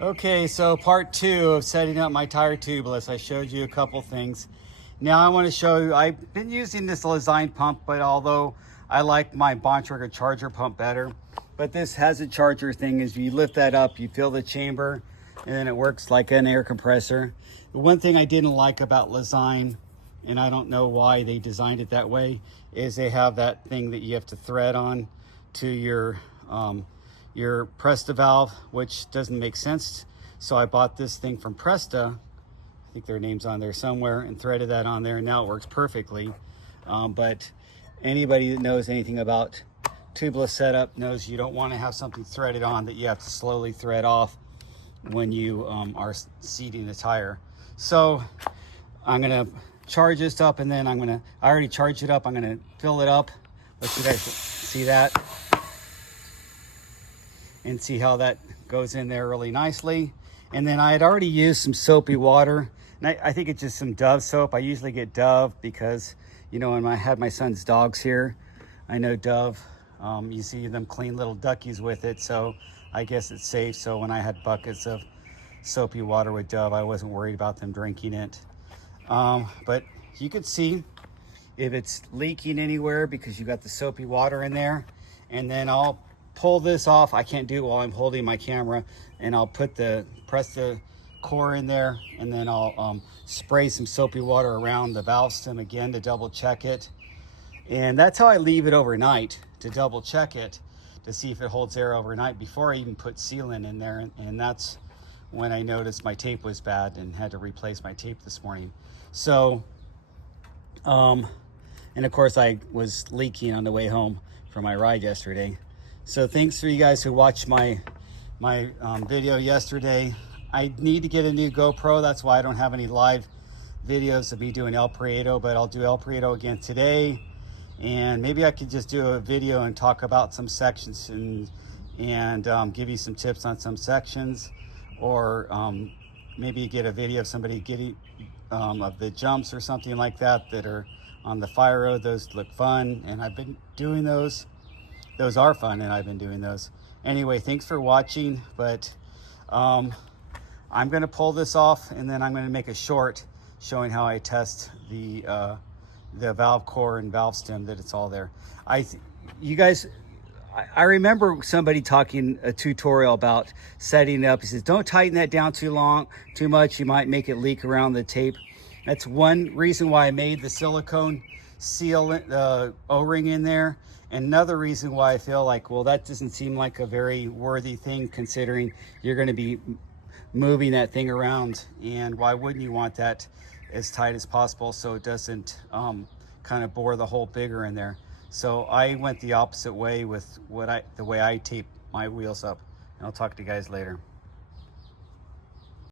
Okay, so part 2 of setting up my tire tubeless. I showed you a couple things. Now I want to show you, I've been using this Lezyne pump, but although I like my Bontrager charger pump better, but this has a charger thing. As you lift that up, you fill the chamber, and then it works like an air compressor. The one thing I didn't like about Lezyne, and I don't know why they designed it that way, is they have that thing that you have to thread on to your Presta valve, which doesn't make sense. So I bought this thing from Presta, I think their name's on there somewhere, and threaded that on there, and now it works perfectly. But anybody that knows anything about tubeless setup knows you don't want to have something threaded on that you have to slowly thread off when you are seating the tire. So I'm gonna charge this up, and then I already charged it up. I'm gonna fill it up. Let you guys see that and see how that goes in there really nicely. And then I had already used some soapy water, and I think it's just some Dove soap. I usually get Dove because, you know, when I had my son's dogs here, I know Dove, you see them clean little duckies with it, so I guess it's safe. So when I had buckets of soapy water with Dove, I wasn't worried about them drinking it. But you could see if it's leaking anywhere because you got the soapy water in there. And then I'll pull this off. I can't do it while I'm holding my camera, and I'll press the core in there, and then I'll spray some soapy water around the valve stem again to double check it. And that's how I leave it overnight, to double check it, to see if it holds air overnight before I even put sealant in there. And that's when I noticed my tape was bad and had to replace my tape this morning. So and of course I was leaking on the way home from my ride yesterday. So thanks for you guys who watched my video yesterday. I need to get a new GoPro. That's why I don't have any live videos of me doing El Prieto, but I'll do El Prieto again today. And maybe I could just do a video and talk about some sections and give you some tips on some sections, or maybe get a video of somebody getting of the jumps or something like that are on the fire road. Those look fun, and I've been doing those. Those are fun, and I've been doing those. Anyway, thanks for watching, but I'm gonna pull this off, and then I'm gonna make a short showing how I test the valve core and valve stem, that it's all there. You guys, I remember somebody talking a tutorial about setting it up. He says, don't tighten that down too much. You might make it leak around the tape. That's one reason why I made the silicone seal O-ring in there. Another reason why I feel like, well, that doesn't seem like a very worthy thing, considering you're going to be moving that thing around, and why wouldn't you want that as tight as possible so it doesn't kind of bore the hole bigger in there. So I went the opposite way with the way I tape my wheels up, and I'll talk to you guys later.